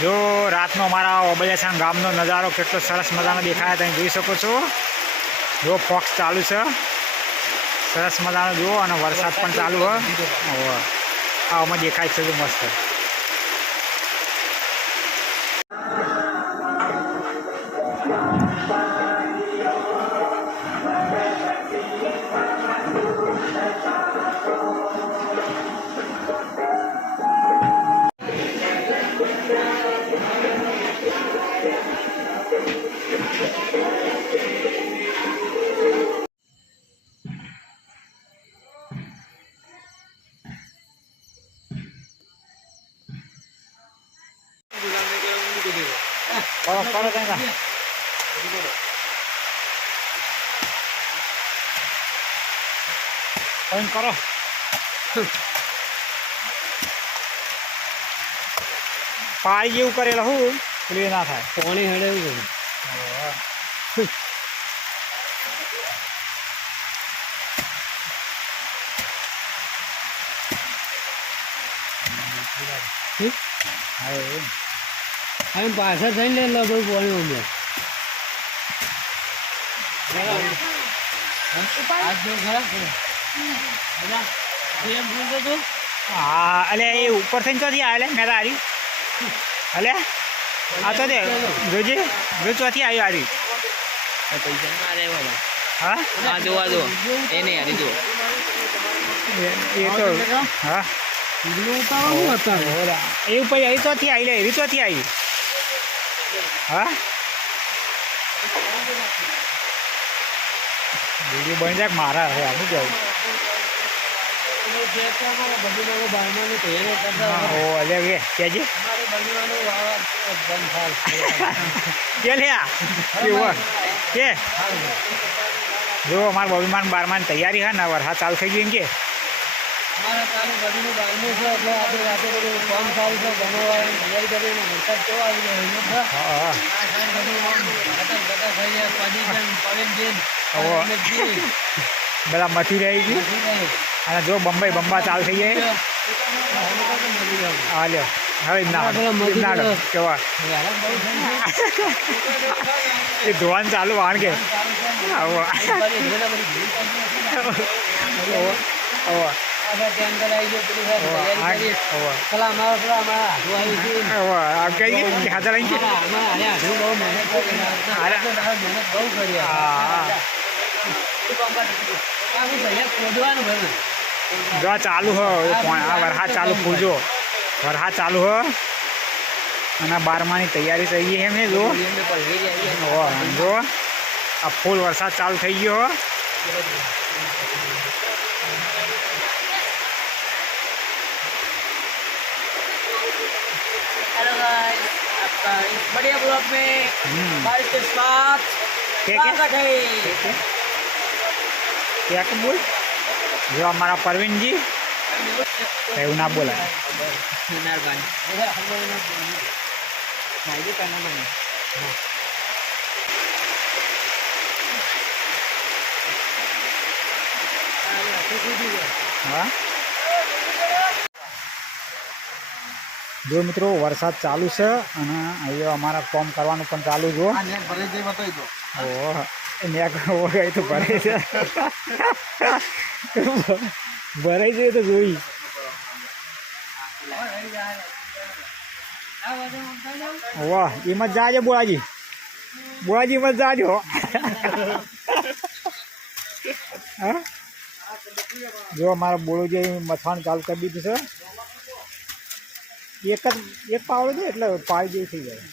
જો રાતનો અમારા ઓબલિયાસણ ગામનો નજારો કેટલો સરસ મજાનો દેખાય તમે જોઈ શકો છો। જો ફોક્સ ચાલુ છે સરસ મજાનો જુઓ અને વરસાદ પણ ચાલુ હોય આમાં દેખાય છે જો મસ્ત। કરો કરો પાણી જેવું કરેલું હું પેલું ના થાય પાણી હેડે એવું હવે પાછળ થઈને લે બધું પાણી હા અલે એ ઉપર થઈને ચોથી આવે મેં તો હારી અલે આ તો દે જોજે જો ચોથી આવી હારી હા જોવા દો એ નહીં હારી જો એ તો હા એ ઉપર એ ચોથી આવી લે એવી ચોથી આવી હા વિડીયો બની જાય મારા હવે આવું જવું અલે કેજે કે લે કે જો અમારા બબીમાન બારમાન તૈયારી હા ને વરસાદ ચાલુ થઈ ગયું એમ કે બધા મથી રહી ગઈ અને જો બંબા ચાલુ થઈ જાય હા લ્યો હવે ના કેવા એ ધોવાનું ચાલુ વાણ કે જો ચાલુ હો આ વરસાદ ચાલુ પૂજો વરસાદ ચાલુ હો અને બારમાની તૈયારી થઈ ગઈ એમ જો જો આ ફૂલ વરસાદ ચાલુ થઈ ગયો हेलो गाइस आपका इस बढ़िया ब्लॉग में बारिश के साथ स्वागत है क्या कब बोल जो हमारा परवीन जी એવું ના બોલાય હા જો મિત્રો વરસાદ ચાલુ છે અને અહીંયા અમારા કામ કરવાનું પણ ચાલુ જો ભરાઈ તો ભરે છે ભરાઈ જાય તો જોઈ વાહ એમાં જાજે બોળાજી એમાં જાજો હા જો અમારા બોળોજી મથવાનું ચાલુ કરી દીધું છે એક પાવડો છે એટલે પાડી જેવી થઈ જાય